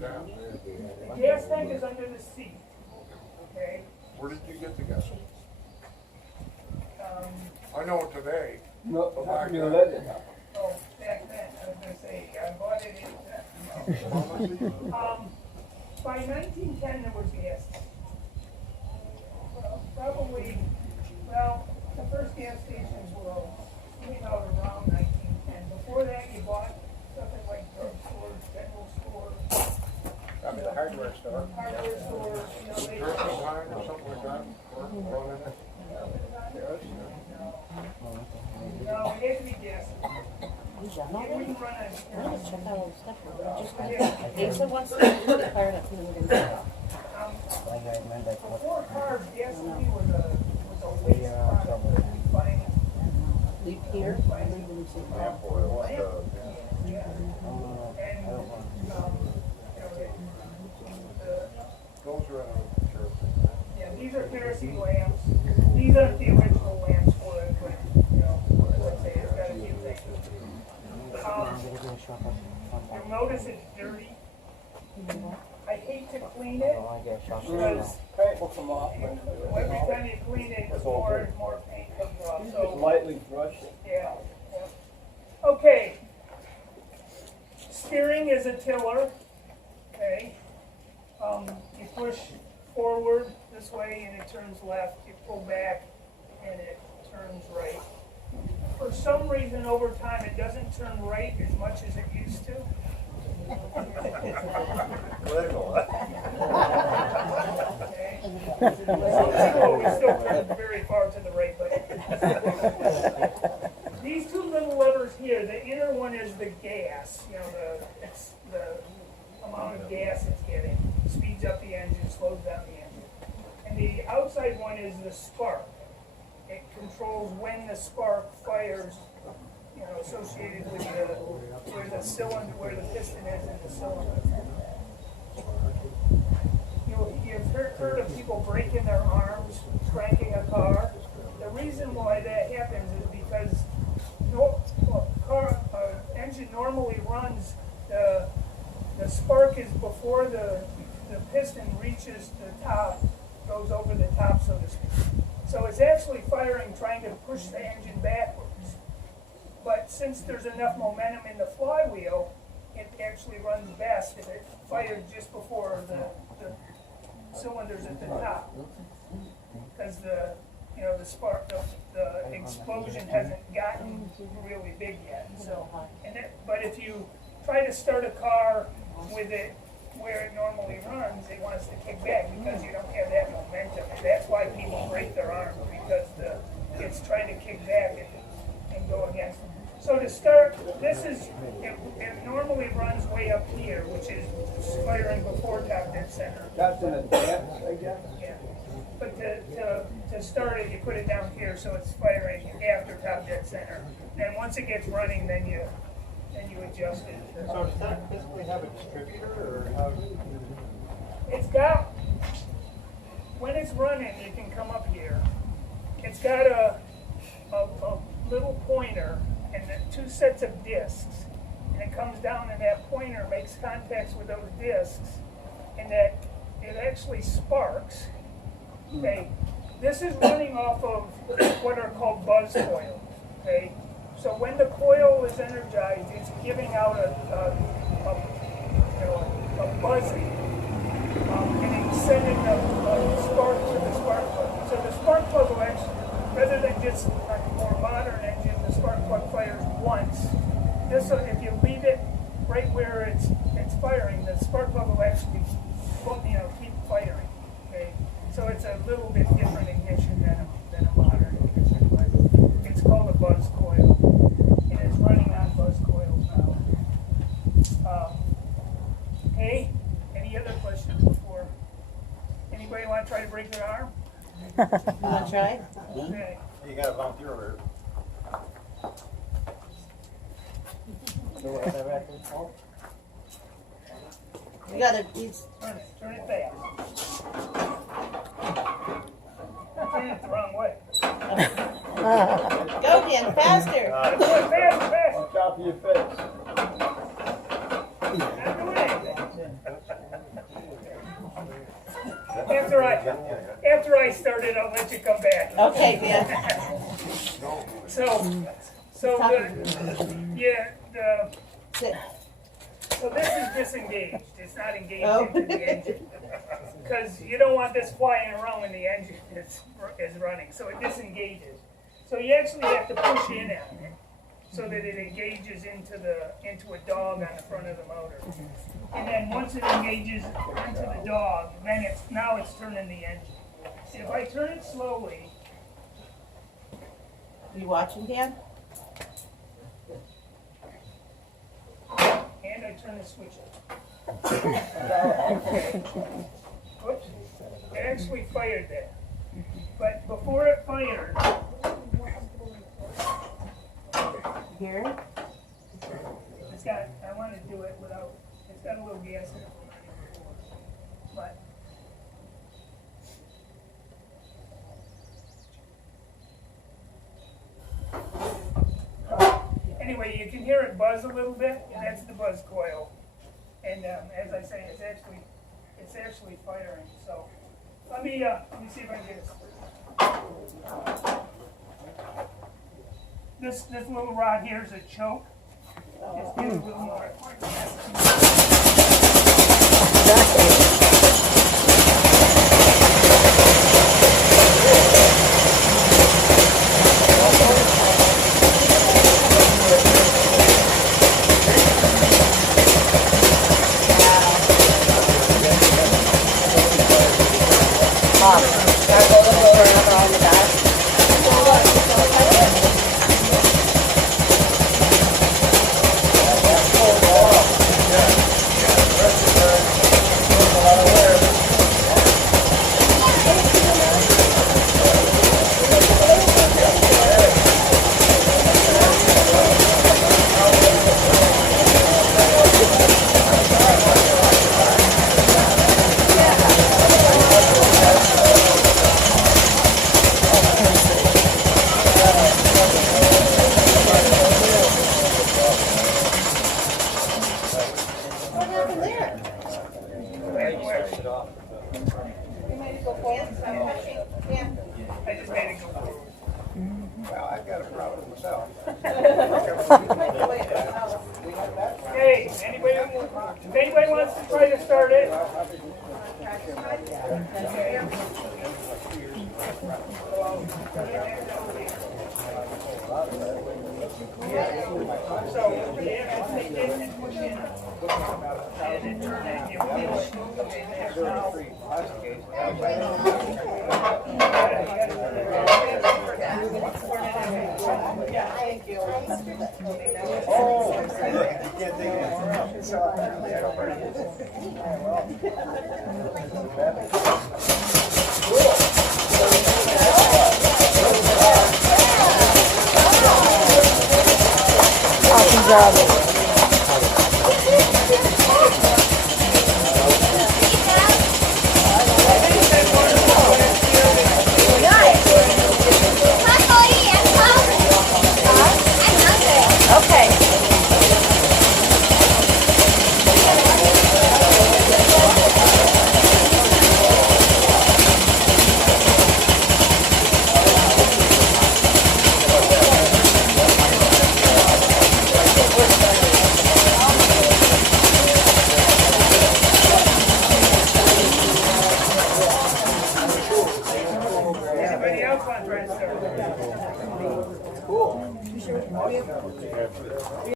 like that. The gas tank is under the seat. Okay. Where did you get the gas? Um, I know it today. No, But how back come you then- let it happen? oh, back then, I was gonna say, I bought it in, by 1910 there was gas. Well, probably, well, the first gas stations were coming out around 1910. Before that, you bought something like drugstores, general stores, Probably the hardware store. hardware stores, you know, they. Turpentine or something like that? Or run in it? No, it had to be gas. It wouldn't run on. Check out all the stuff. They said once they get fired up, then we're gonna. Before cars, gasoline was a waste product. Refining. Leap here. Yeah. And, you know, Those are on yeah, these are kerosene lamps. These aren't the original lamps for it, but, you know, let's say it's got a few things. You'll notice it's dirty. I hate to clean it because Paint will come off. every time you clean it, more and more paint comes off. Just So, lightly brush it. yeah. Okay. Steering is a tiller. Okay. You push forward this way and it turns left. You pull back and it turns right. For some reason, over time, it doesn't turn right as much as it used to. Okay. So we still turn very far to the right, but these two little levers here, the inner one is the gas, you know, it's the amount of gas it's getting. Speeds up the engine, slows down the engine. And the outside one is the spark. It controls when the spark fires, you know, associated with where the cylinder, where the piston is in the cylinder. You've heard of people breaking their arms, cranking a car. The reason why that happens is because engine normally runs, the spark is before the piston reaches the top, goes over the top, so to speak. So it's actually firing, trying to push the engine backwards. But since there's enough momentum in the flywheel, it actually runs best if it fires just before the cylinders at the top. Because the spark, the explosion hasn't gotten really big yet. So, but if you try to start a car with it where it normally runs, it wants to kick back because you don't have that momentum. And that's why people break their arms, because it's trying to kick back and go against them. So to start, it normally runs way up here, which is firing before top dead center. That's an advance, I guess. Yeah. But to start it, you put it down here so it's firing after top dead center. Then once it gets running, then you adjust it. So does that physically have a distributor, or how? It's got, when it's running, you can come up here. It's got a little pointer and then two sets of discs. And it comes down and that pointer makes contacts with those discs and that it actually sparks. Okay, this is running off of what are called buzz coils. Okay, so when the coil is energized, it's giving out a buzzing, and it's sending a spark to the spark plug. So the spark plug will actually, rather than just a more modern engine, the spark plug fires once. This, if you leave it right where it's firing, the spark plug will actually, keep firing. Okay, so it's a little bit different ignition than a modern ignition, but it's called a buzz coil. And it's running on buzz coils now. Okay, any other questions before? Anybody want to try to break their arm? You want to try? Okay. You got a volunteer over You got to use. Turn it back. Turn it the wrong way. Go again, faster. Fast. On top of your face. Not doing anything. after I started, I'll let you come back. Okay, Dan. So Sit. so this is disengaged, it's not engaged Oh. into the engine. Because you don't want this flying around when the engine is running, so it disengages. So you actually have to push in on it, so that it engages into a dog on the front of the motor. And then once it engages into the dog, then now it's turning the engine. And if I turn it slowly, You watching, Dan? and I turn the switch on. Oops, it actually fired that. But before it fired, Here? I want to do it without, it's got a little gas in it. But anyway, you can hear it buzz a little bit, and that's the buzz coil. And as I say, it's actually firing. So let me see if I can get it. This little rod here is a choke. Just give it a little more. I just made it go forward. Well, I've got a problem myself. Hey, if anybody wants to try to start it. So, you have to take this and push in. And then turn it, you feel it. Okay, there, now. Awesome job. Okay. Anybody else want to try to start?